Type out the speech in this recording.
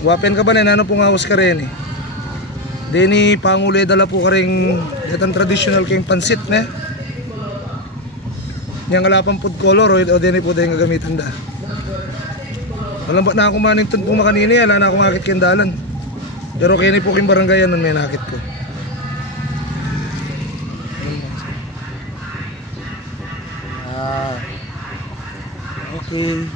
Wapen ka ba na nano pong hawas ka rin eh. Dini panguli dala po ka rin datang traditional kayong pansit na. Yang kalapang food color o dini po dahil gagamitan da. Walang ba na ako manintun po makanini, ala na ako makakit kendalan. Pero kaya ni po kayong barangayan nun may nakit ko. Okay.